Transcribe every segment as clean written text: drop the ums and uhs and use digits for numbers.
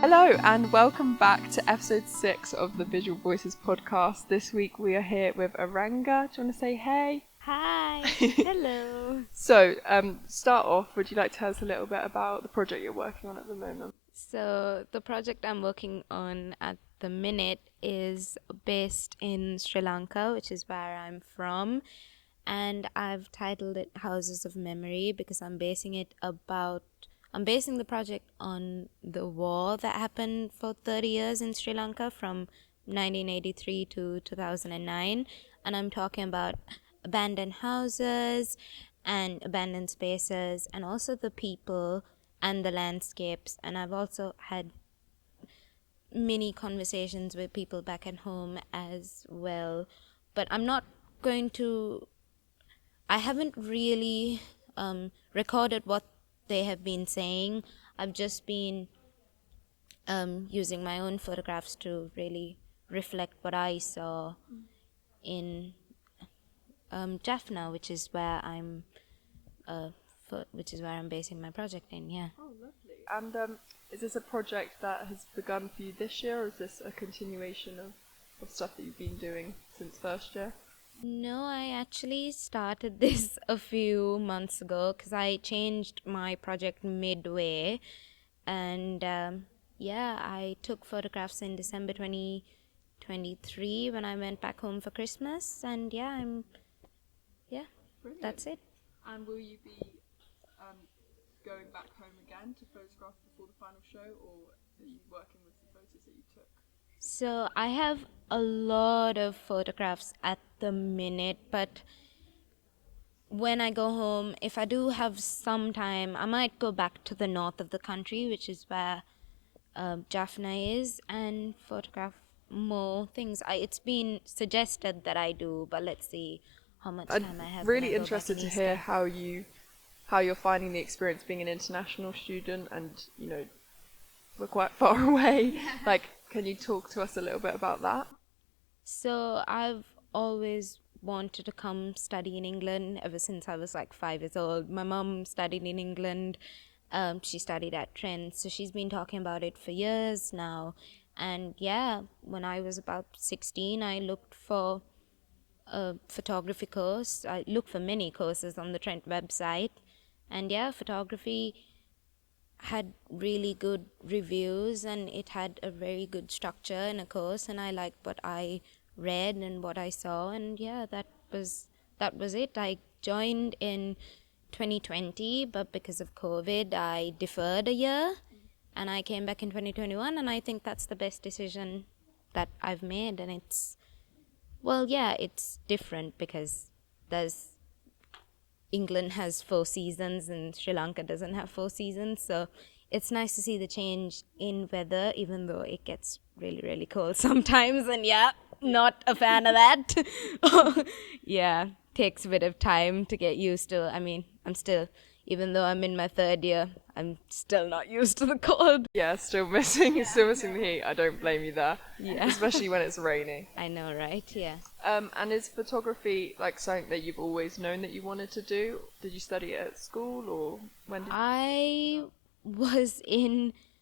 Hello and welcome back to episode 6 of the Visual Voices podcast. This week we are here with Arrenga. Do you want to say hey? Hi. Hello. So, start off, would you like to tell us a little bit about the project you're working on at the moment? So the project I'm working on at the minute is based in Sri Lanka, which is where I'm from. And I've titled it Houses of Memory because I'm basing the project on the war that happened for 30 years in Sri Lanka from 1983 to 2009. And I'm talking about abandoned houses and abandoned spaces and also the people and the landscapes. And I've also had many conversations with people back at home as well. But I haven't really recorded what they have been saying. I've just been using my own photographs to really reflect what I saw in Jaffna, which is where I'm basing my project in. Yeah. Oh, lovely. And is this a project that has begun for you this year, or is this a continuation of stuff that you've been doing since first year? No, I actually started this a few months ago because I changed my project midway, and I took photographs in December 2023 when I went back home for Christmas, and Brilliant. that's it. And will you be going back home again to photograph before the final show, or are you working with the photos that you took? So I have a lot of photographs at the minute, but when I go home, if I do have some time, I might go back to the north of the country, which is where Jaffna is, and photograph more things. It's been suggested that I do, but let's see how much time I have. I'm really interested to hear how you're finding the experience being an international student, and we're quite far away. Yeah. Can you talk to us a little bit about that? So I've always wanted to come study in England ever since I was like 5 years old. My mum studied in England. She studied at Trent, so she's been talking about it for years now. And yeah, when I was about 16, I looked for a photography course. I looked for many courses on the Trent website. And yeah, photography had really good reviews and it had a very good structure in a course, and I liked what I read and what I saw, and yeah, that was it. I joined in 2020, but because of COVID I deferred a year and I came back in 2021, and I think that's the best decision that I've made. And it's different because England has 4 seasons and Sri Lanka doesn't have 4 seasons, so it's nice to see the change in weather, even though it gets really, really cold sometimes, and not a fan of that. Takes a bit of time to get used to. I mean, even though I'm in my 3rd year, I'm still not used to the cold. Yeah, still missing the heat. I don't blame you there. Yeah. Especially when it's rainy. I know, right? Yeah. And is photography something that you've always known that you wanted to do? Did you study it at school, or when did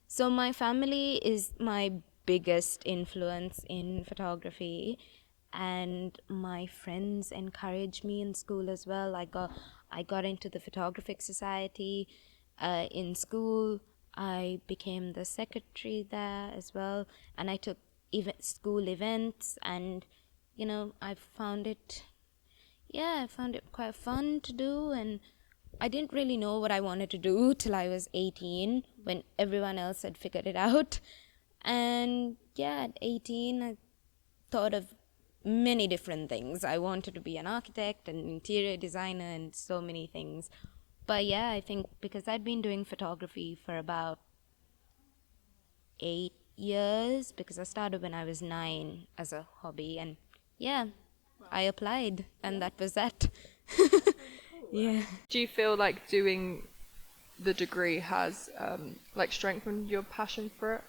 so my family is my biggest influence in photography, and my friends encouraged me in school as well. I got into the photographic society in school. I became the secretary there as well, and I took school events, and I found it quite fun to do. And I didn't really know what I wanted to do till I was 18, when everyone else had figured it out. And at 18 I thought of many different things. I wanted to be an architect, an interior designer, and so many things. But I think because I'd been doing photography for about 8 years, because I started when I was 9 as a hobby, and I applied, and that was that. Yeah. Do you feel like doing the degree has strengthened your passion for it?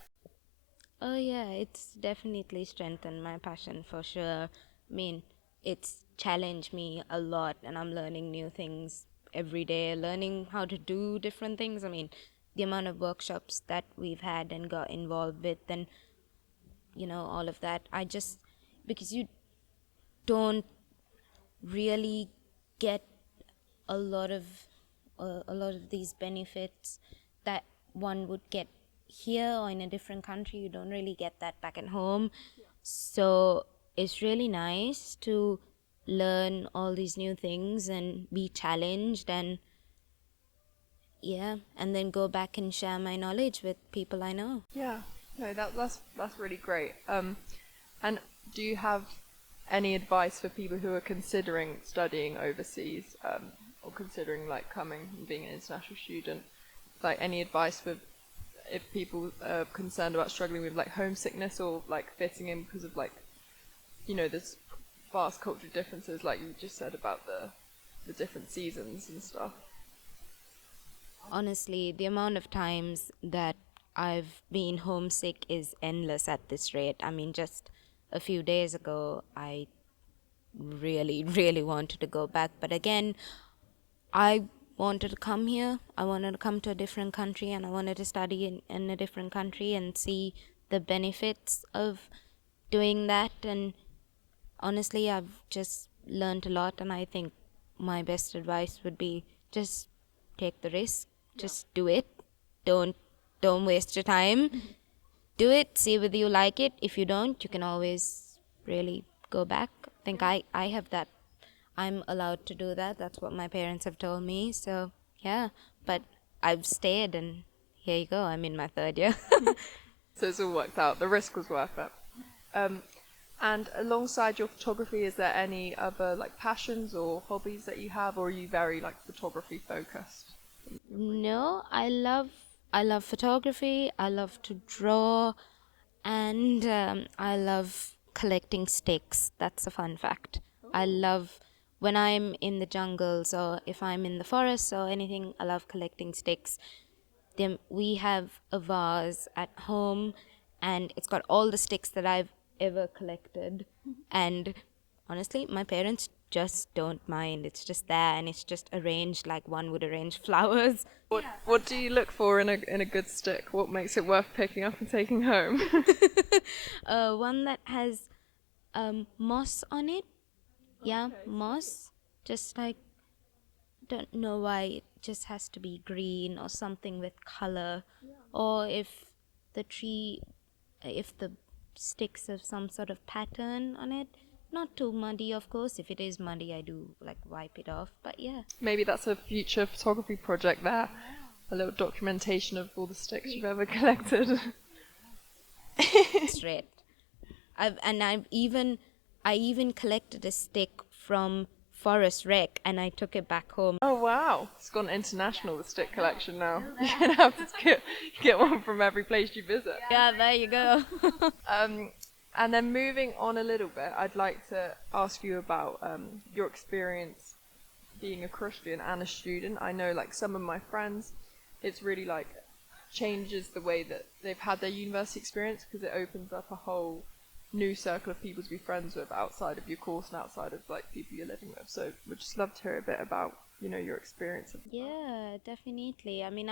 Oh yeah, it's definitely strengthened my passion for sure. I mean, it's challenged me a lot, and I'm learning new things every day, learning how to do different things. I mean, the amount of workshops that we've had and got involved with, and all of that. I just, because you don't really get a lot of these benefits that one would get here or in a different country. You don't really get that back at home. So it's really nice to learn all these new things and be challenged, and and then go back and share my knowledge with people I know. Yeah, no, that's really great. And do you have any advice for people who are considering studying overseas, or considering like coming and being an international student? Like any advice for if people are concerned about struggling with like homesickness or like fitting in because of like, there's vast cultural differences, like you just said about the different seasons and stuff. Honestly, the amount of times that I've been homesick is endless at this rate. I mean, just a few days ago, I really, really wanted to go back. But again, I wanted to come here. I wanted to come to a different country, and I wanted to study in a different country and see the benefits of doing that. And honestly, I've just learned a lot, and I think my best advice would be just take the risk. Just do it. Don't waste your time. Do it. See whether you like it. If you don't, you can always really go back. I think I have that. I'm allowed to do that. That's what my parents have told me. So yeah, but I've stayed, and here you go. I'm in my third year. So it's all worked out. The risk was worth it. And alongside your photography, is there any other like passions or hobbies that you have, or are you very like photography focused? No, I love photography. I love to draw, and I love collecting sticks. That's a fun fact. I love when I'm in the jungles, or if I'm in the forest or anything. I love collecting sticks. Then we have a vase at home, and it's got all the sticks that I've ever collected. And honestly, my parents just don't mind. It's just there, and it's just arranged like one would arrange flowers. What do you look for in a good stick? What makes it worth picking up and taking home? One that has moss on it. Yeah, moss. Just like, don't know why it just has to be green or something with color. Or if the tree, if the sticks have some sort of pattern on it. Not too muddy, of course. If it is muddy, I do like wipe it off. But yeah. Maybe that's a future photography project there. A little documentation of all the sticks you've ever collected. Straight. I even collected a stick from Forest Rec, and I took it back home. Oh wow, it's gone international, the stick collection now. You're gonna have to get one from every place you visit. Yeah, there you go. And then moving on a little bit, I'd like to ask you about your experience being a Christian and a student. I know like some of my friends, it's really like changes the way that they've had their university experience, because it opens up a whole new circle of people to be friends with outside of your course and outside of like people you're living with. So we'd just love to hear a bit about, your experience. Yeah, definitely. I mean,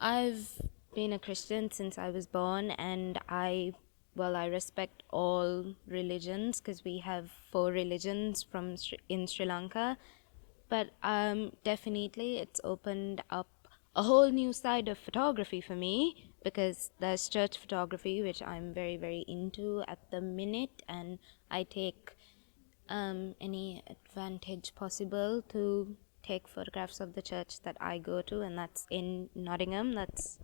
I've been a Christian since I was born, and I respect all religions, because we have 4 religions in Sri Lanka. But definitely it's opened up a whole new side of photography for me, because there's church photography, which I'm very, very into at the minute, and I take any advantage possible to take photographs of the church that I go to, and that's in Nottingham. That's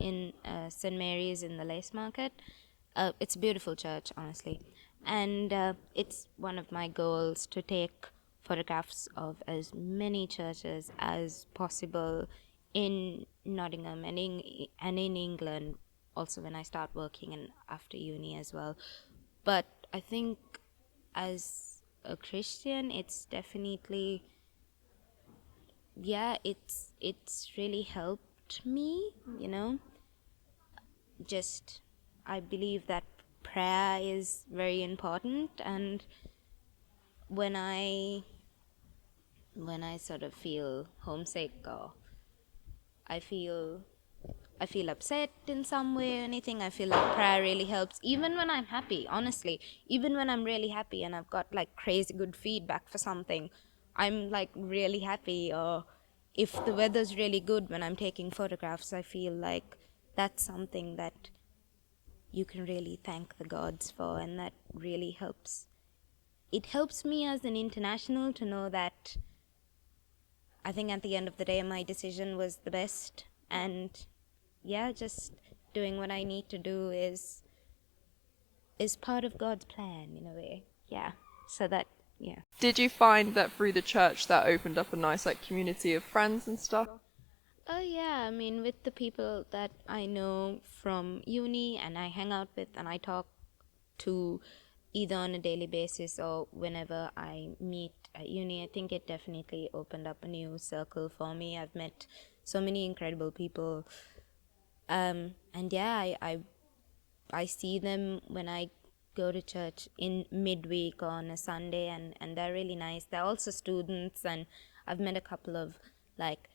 in St. Mary's in the Lace Market. It's a beautiful church, honestly, and it's one of my goals to take photographs of as many churches as possible in Nottingham and in England, also when I start working and after uni as well. But I think as a Christian, it's definitely, it's really helped me, just, I believe that prayer is very important, and when I sort of feel homesick or I feel I feel upset in some way or anything, I feel like prayer really helps. Even when I'm happy, honestly, even when I'm really happy and I've got like crazy good feedback for something, I'm like really happy. Or if the weather's really good when I'm taking photographs, I feel like that's something that you can really thank the gods for, and that really helps. It helps me as an international to know that I think at the end of the day, my decision was the best. And yeah, just doing what I need to do is part of God's plan in a way. Yeah. So that, yeah. Did you find that through the church that opened up a nice like community of friends and stuff? Oh yeah, I mean, with the people that I know from uni and I hang out with and I talk to either on a daily basis or whenever I meet at uni, I think it definitely opened up a new circle for me. I've met so many incredible people. And yeah, I see them when I go to church in midweek on a Sunday, and they're really nice. They're also students, and I've met a couple of like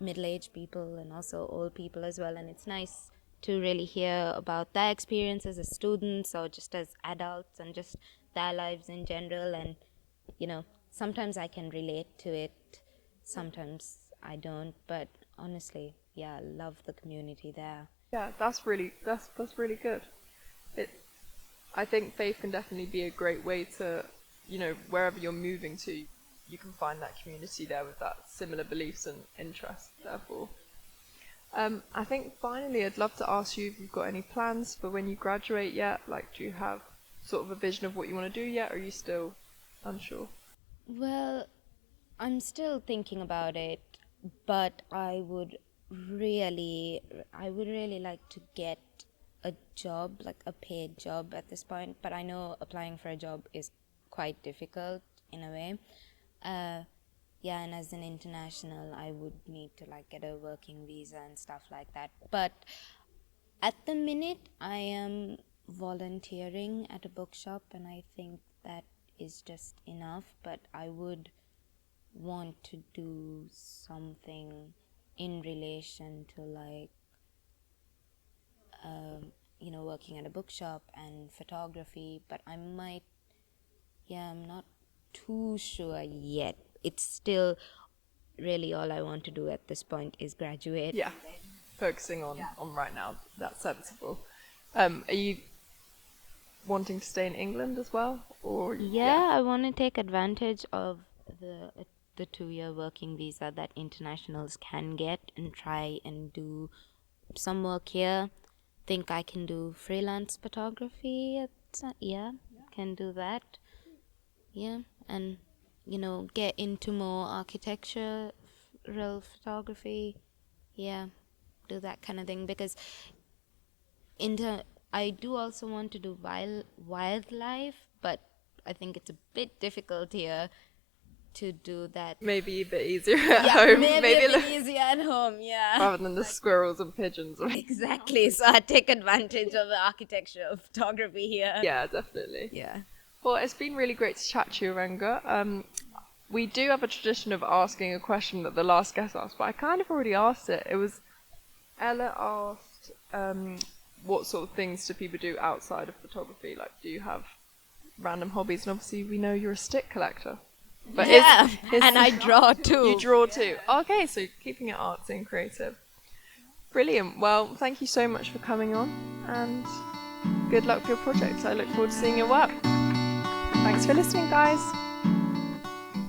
middle-aged people and also old people as well, and it's nice to really hear about their experiences as students or just as adults and just their lives in general. And sometimes I can relate to it, sometimes I don't, but honestly, yeah, I love the community there. Yeah, that's really good. It I think faith can definitely be a great way to, wherever you're moving to, you can find that community there with that similar beliefs and interests, therefore. I think finally I'd love to ask you if you've got any plans for when you graduate yet. Like, do you have sort of a vision of what you want to do yet, or are you still unsure? Well, I'm still thinking about it, but I would really like to get a job, like a paid job at this point. But I know applying for a job is quite difficult in a way. Yeah, and as an international, I would need to like get a working visa and stuff like that. But at the minute, I am volunteering at a bookshop, and I think that is just enough. But I would want to do something in relation to like working at a bookshop and photography, but I'm not too sure yet. It's still really all I want to do at this point is graduate. Yeah, focusing on right now. That's sensible. Are you wanting to stay in England as well, or Yeah, I want to take advantage of the 2-year working visa that internationals can get and try and do some work here. Think I can do freelance photography. Can do that. Yeah, and get into more architectural photography. Yeah, do that kind of thing, because I do also want to do wildlife, but I think it's a bit difficult here to do that. maybe a bit easier at home? Maybe a bit easier at home, yeah. Rather than the squirrels and pigeons. Exactly, so I take advantage of the architectural photography here. Yeah, definitely. Yeah. Well, it's been really great to chat to you, Arrenga. We do have a tradition of asking a question that the last guest asked, but I kind of already asked it. It was Ella asked, what sort of things do people do outside of photography? Like, do you have random hobbies? And obviously, we know you're a stick collector. But yeah, and I draw too. You draw too. Okay, so keeping it artsy and creative. Brilliant. Well, thank you so much for coming on, and good luck with your project. I look forward to seeing your work. Thanks for listening, guys.